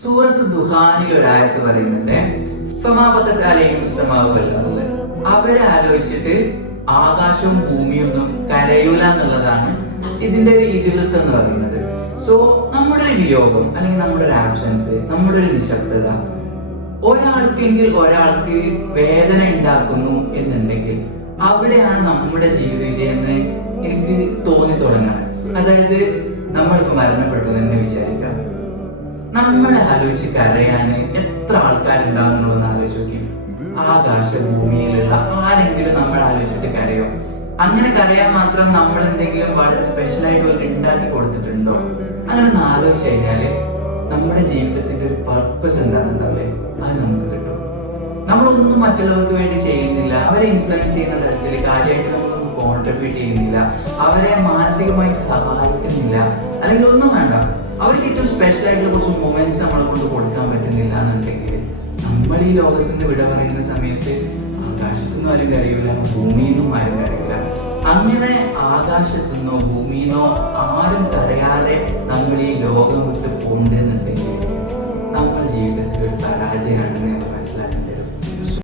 സൂറത്ത് ദുഹാനിൽ ഒരായത്ത് പറയുന്നുണ്ട്, അവരെ ആലോചിച്ചിട്ട് ആകാശവും ഭൂമിയൊന്നും കരയൂല എന്നുള്ളതാണ് ഇതിന്റെ ഒരു ഇതിവൃത്തം എന്ന് പറയുന്നത്. സോ നമ്മുടെ ഒരു വിയോഗം അല്ലെങ്കിൽ നമ്മുടെ ഒരു ആബ്സൻസ്, നമ്മുടെ ഒരു നിശബ്ദത ഒരാൾക്കെങ്കിൽ ഒരാൾക്ക് വേദന ഉണ്ടാക്കുന്നു എന്നുണ്ടെങ്കിൽ അവിടെയാണ് നമ്മുടെ ജീവിത വിജയം എന്ന് എനിക്ക് തോന്നി തുടങ്ങണം. അതായത് നമ്മളിപ്പോ മരണപ്പെട്ടു തന്നെ വിചാരിക്കാം, നമ്മളെ ആലോചിച്ച് കരയാന് എത്ര ആൾക്കാരുണ്ടാവും എന്നുള്ളതെന്ന് ആലോചിച്ച് നോക്കി. ആകാശ ഭൂമിയിലുള്ള ആരെങ്കിലും നമ്മൾ ആലോചിച്ചിട്ട് കരയോ? അങ്ങനെ കരയാൻ മാത്രം നമ്മൾ എന്തെങ്കിലും വളരെ സ്പെഷ്യൽ ആയിട്ട് ഒരു ഉണ്ടാക്കി കൊടുത്തിട്ടുണ്ടോ? അങ്ങനെ ഒന്ന് ആലോചിച്ച് കഴിഞ്ഞാല് നമ്മുടെ ജീവിതത്തിന്റെ ഒരു പർപ്പസ് എന്താണെന്നുണ്ടാവില്ലേ, അത് നമുക്ക് കിട്ടും. നമ്മളൊന്നും മറ്റുള്ളവർക്ക് വേണ്ടി ചെയ്യുന്നില്ല, അവരെ ഇൻഫ്ലുവൻസ് ചെയ്യുന്ന തരത്തിൽ കാര്യമായിട്ട് നമ്മളൊന്നും കോൺട്രിബ്യൂട്ട് ചെയ്യുന്നില്ല, അവരെ മാനസികമായി സഹായിക്കുന്നില്ല, അല്ലെങ്കിൽ ഒന്നും വേണ്ട. അവർക്ക് ഏറ്റവും സ്പെഷ്യൽ ആയിട്ടുള്ള കുറച്ച് മൊമെന്റ്സ് നമ്മളെ കൊണ്ട് കൊടുക്കാൻ പറ്റുന്നില്ല എന്നുണ്ടെങ്കിൽ നമ്മൾ ഈ ലോകത്ത് നിന്ന് വിട പറയുന്ന സമയത്ത് ആകാശത്തുനിന്നും ആരും കരയില്ല, ഭൂമിയിൽ നിന്നും ആരും കരയില്ല. അങ്ങനെ ആകാശത്തുനിന്നോ ഭൂമിയിന്നോ ആരും കരയാതെ നമ്മൾ ഈ ലോകം വിട്ട് പോകേണ്ട